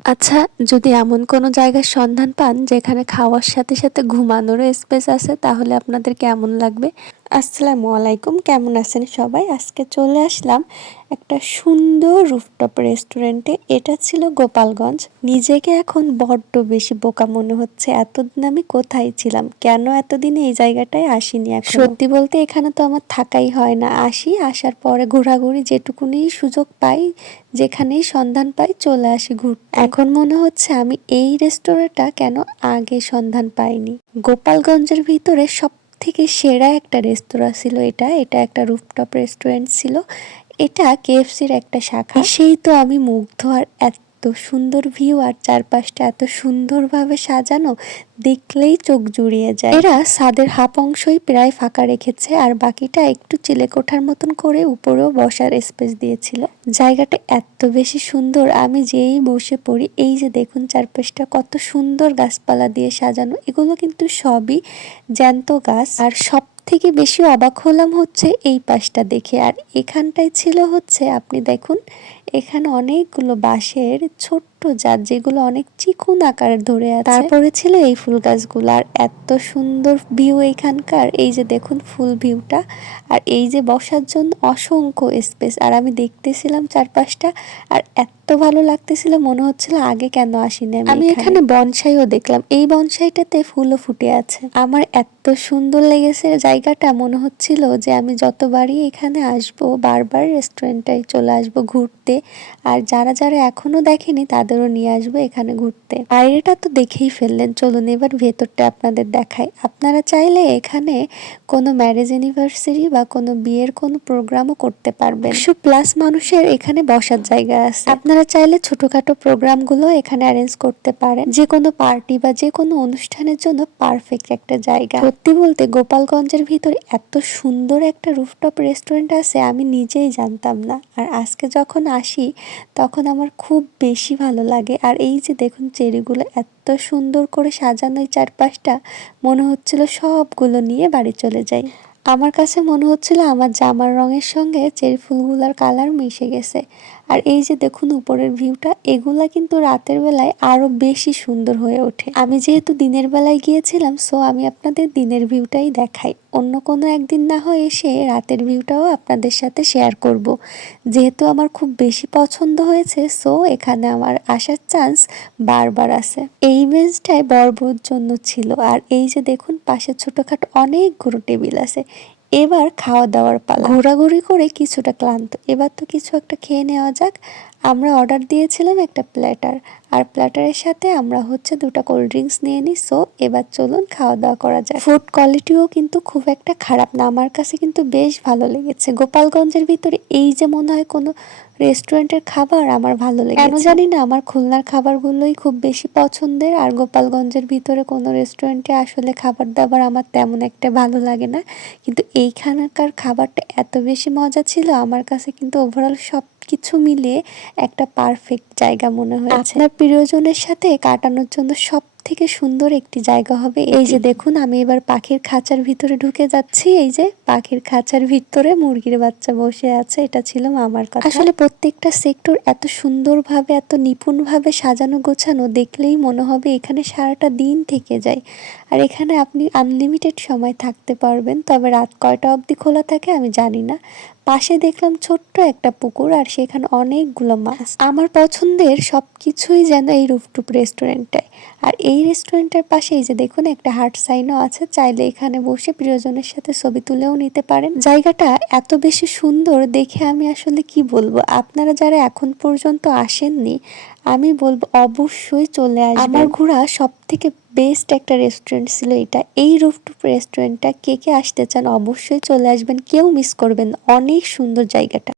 আচ্ছা, যদি এমন কোনো জায়গার সন্ধান পান যেখানে খাওয়ার সাথে সাথে ঘুমানোরও স্পেস আছে তাহলে আপনাদের কেমন লাগবে? আসসালামু আলাইকুম, কেমন আছেন সবাই? আজকে চলে আসলাম একটা সুন্দর রুফটপ রেস্টুরেন্টে। এটা ছিল গোপালগঞ্জ। নিজেকে এখন বড্ড বেশি বোকা মনে হচ্ছে। এতদিন আমি কোথায় ছিলাম, কেন এতদিন এই জায়গাটায় আসিনি? সত্যি বলতে এখানে তো আমার থাকাই হয় না। আসার পরে ঘোরাঘুরি যেটুকুনি সুযোগ পাই, যেখানেই সন্ধান পাই চলে আসি ঘুরতে। এখন মনে হচ্ছে আমি এই রেস্টুরেন্টটা কেন আগে সন্ধান পাইনি। গোপালগঞ্জের ভিতরে সব থেকে সেরা একটা রেস্তোরাঁ ছিল এটা। এটা একটা রুফটপ রেস্টুরেন্ট ছিল। এটা কেএফসির একটা শাখা। সেই তো আমি মুগ্ধ। আর এত সুন্দর ভিউ আর চারপাশটা এত সুন্দরভাবে সাজানো, দেখলেই চোখ জুড়িয়ে যায়। এরা ছাদের হাফ অংশই প্রায় ফাঁকা রেখেছে আর বাকিটা একটু চিলেকোঠার মতন করে উপরেও বসার স্পেস দিয়েছিল। জায়গাটা এত বেশি সুন্দর, আমি যেই বসে পড়ি, এই যে দেখুন চারপাশটা কত সুন্দর গাছপালা দিয়ে সাজানো। এগুলো কিন্তু সবই জ্যান্ত গাছ। আর সব থেকে বেশি অবাক হলাম হচ্ছে এই পাশটা দেখে। আর এখানটায় ছিল হচ্ছে, আপনি দেখুন এখানে অনেকগুলো বাঁশের ছোট্ট জাত, যেগুলো অনেক চিকুন আকারে ধরে আছে। তারপরে ছিল এই ফুল গাছগুলো। আর এত সুন্দর ভিউ এখানকার, এই যে দেখুন ফুল ভিউটা। আর এই যে বসার জন্য অসংখ্য স্পেস। আর আমি দেখতেছিলাম চারপাশটা, আর এত ভালো লাগতেছিল, মনে হচ্ছিল আগে কেন আসিনি আমি এখানে। বনসাইও দেখলাম, এই বনসাইটাতে ফুলও ফুটে আছে। আমার এত সুন্দর লেগেছে জায়গাটা, মনে হচ্ছিল যে আমি যতবারই এখানে আসবো বারবার রেস্টুরেন্টটাই চলে আসবো ঘুরতে। আর যারা যারা এখনো দেখেনি তাদেরও নিয়ে আসবো এখানে ঘুরতে। বাইরেটা তো দেখেই ফেললেন, চলুন এবার ভেতরটা আপনাদের দেখাই। আপনারা চাইলে এখানে কোনো ম্যারেজ অ্যানিভার্সারি বা কোনো বিয়ের কোনো প্রোগ্রামও করতে পারবেন। 100+ মানুষের এখানে বসার জায়গা আছে। আপনারা চাইলে ছোটখাটো প্রোগ্রামগুলো এখানে অ্যারেঞ্জ করতে পারেন। যে কোনো পার্টি বা যে কোনো অনুষ্ঠানের জন্য পারফেক্ট একটা জায়গা। সত্যি বলতে গোপালগঞ্জের ভিতরে এত সুন্দর একটা রুফটপ রেস্টুরেন্ট আছে আমি নিজেই জানতাম না। আর আজকে যখন আসি তখন আমার খুব বেশি ভালো লাগে। আর এই যে দেখুন চেরিগুলো এত সুন্দর করে সাজানো, এই চারপাশটা মনে হচ্ছিল সবগুলো নিয়ে বাড়ি চলে যাই। আমার কাছে মনে হচ্ছিল আমার জামার রঙের সঙ্গে চেরি ফুলগুলোর কালার মিশে গেছে। আর এই যে দেখুন উপরের ভিউটা, এগুলা কিন্তু রাতের বেলায় আরো বেশি সুন্দর হয়ে ওঠে। আমি যেহেতু দিনের বেলায় গিয়েছিলাম, সো আমি আপনাদের দিনের ভিউটাই দেখাই। অন্য কোনো একদিন না হয় এসে রাতের ভিউটাও আপনাদের সাথে শেয়ার করব। যেহেতু আমার খুব বেশি পছন্দ হয়েছে, সো এখানে আমার আসার চান্স বারবার আছে। এই বেঞ্চটায় বড়বউর জন্য ছিল। আর এই যে দেখুন পাশে ছোটখাটো অনেকগুলো টেবিল আছে। এবার খাওয়া দাওয়ার পালা। ঘোরাঘুরি করে কিছুটা ক্লান্ত, এবার তো কিছু একটা খেয়ে নেওয়া যাক। আমরা অর্ডার দিয়েছিলাম একটা প্ল্যাটার, আর প্ল্যাটারের সাথে আমরা হচ্ছে 2টা কোল্ড ড্রিঙ্কস নিয়ে নিই। সো এবার চলুন খাওয়া দাওয়া করা যায়। ফুড কোয়ালিটিও কিন্তু খুব একটা খারাপ না, আমার কাছে কিন্তু বেশ ভালো লেগেছে। গোপালগঞ্জের ভিতরে এই যে মনে হয় কোনো রেস্টুরেন্টের খাবার আমার ভালো লেগেছে। কেন জানি না, আমার খুলনার খাবারগুলোই খুব বেশি পছন্দের। আর গোপালগঞ্জের ভিতরে কোনো রেস্টুরেন্টে আসলে খাবার দাবার আমার তেমন একটা ভালো লাগে না। কিন্তু এইখানকার খাবারটা এত বেশি মজা ছিল, আমার কাছে কিন্তু ওভারঅল সব কিছু মিলিয়ে একটা পারফেক্ট জায়গা মনে হয়েছে। আপনার প্রিয়জনের সাথে কাটানোর জন্য সব থেকে সুন্দর একটি জায়গা হবে। এই যে দেখুন আমি এবার পাখির খাঁচার ভিতরে ঢুকে যাচ্ছি। এই যে পাখির খাঁচার ভিতরে মুরগির বাচ্চা বসে আছে, এটা ছিল আমার কথা। আসলে প্রত্যেকটা সেক্টর এত সুন্দরভাবে এত নিপুণভাবে সাজানো গোছানো, দেখলেই মনে হবে এখানে সারাটা দিন থেকে যায়। আর এখানে আপনি আনলিমিটেড সময় থাকতে পারবেন, তবে রাত কয়টা অবধি খোলা থাকে আমি জানি না। পাশে দেখলাম ছোট্ট একটা পুকুর, আর সেখানে অনেকগুলো মাছ। আমার পছন্দের সবকিছুই যেন এই রুফটপ রেস্টুরেন্টটায়। আর এই রেস্টুরেন্টের পাশে এই যে দেখুন একটা হার্ট সাইনও আছে, চাইলে এখানে বসে প্রিয়জনের সাথে ছবি তুলেও নিতে পারেন। জায়গাটা এত বেশি সুন্দর দেখে আমি আসলে কি বলবো। আপনারা যারা এখন পর্যন্ত আসেননি, আমি বলবো অবশ্যই চলে আসবেন। আমার ঘোরা সব থেকে বেস্ট একটা রেস্টুরেন্ট ছিল এটা। এই রুফটপ রেস্টুরেন্টটা কে কে আসতে চান অবশ্যই চলে আসবেন, কেউ মিস করবেন না। অনেক সুন্দর জায়গাটা।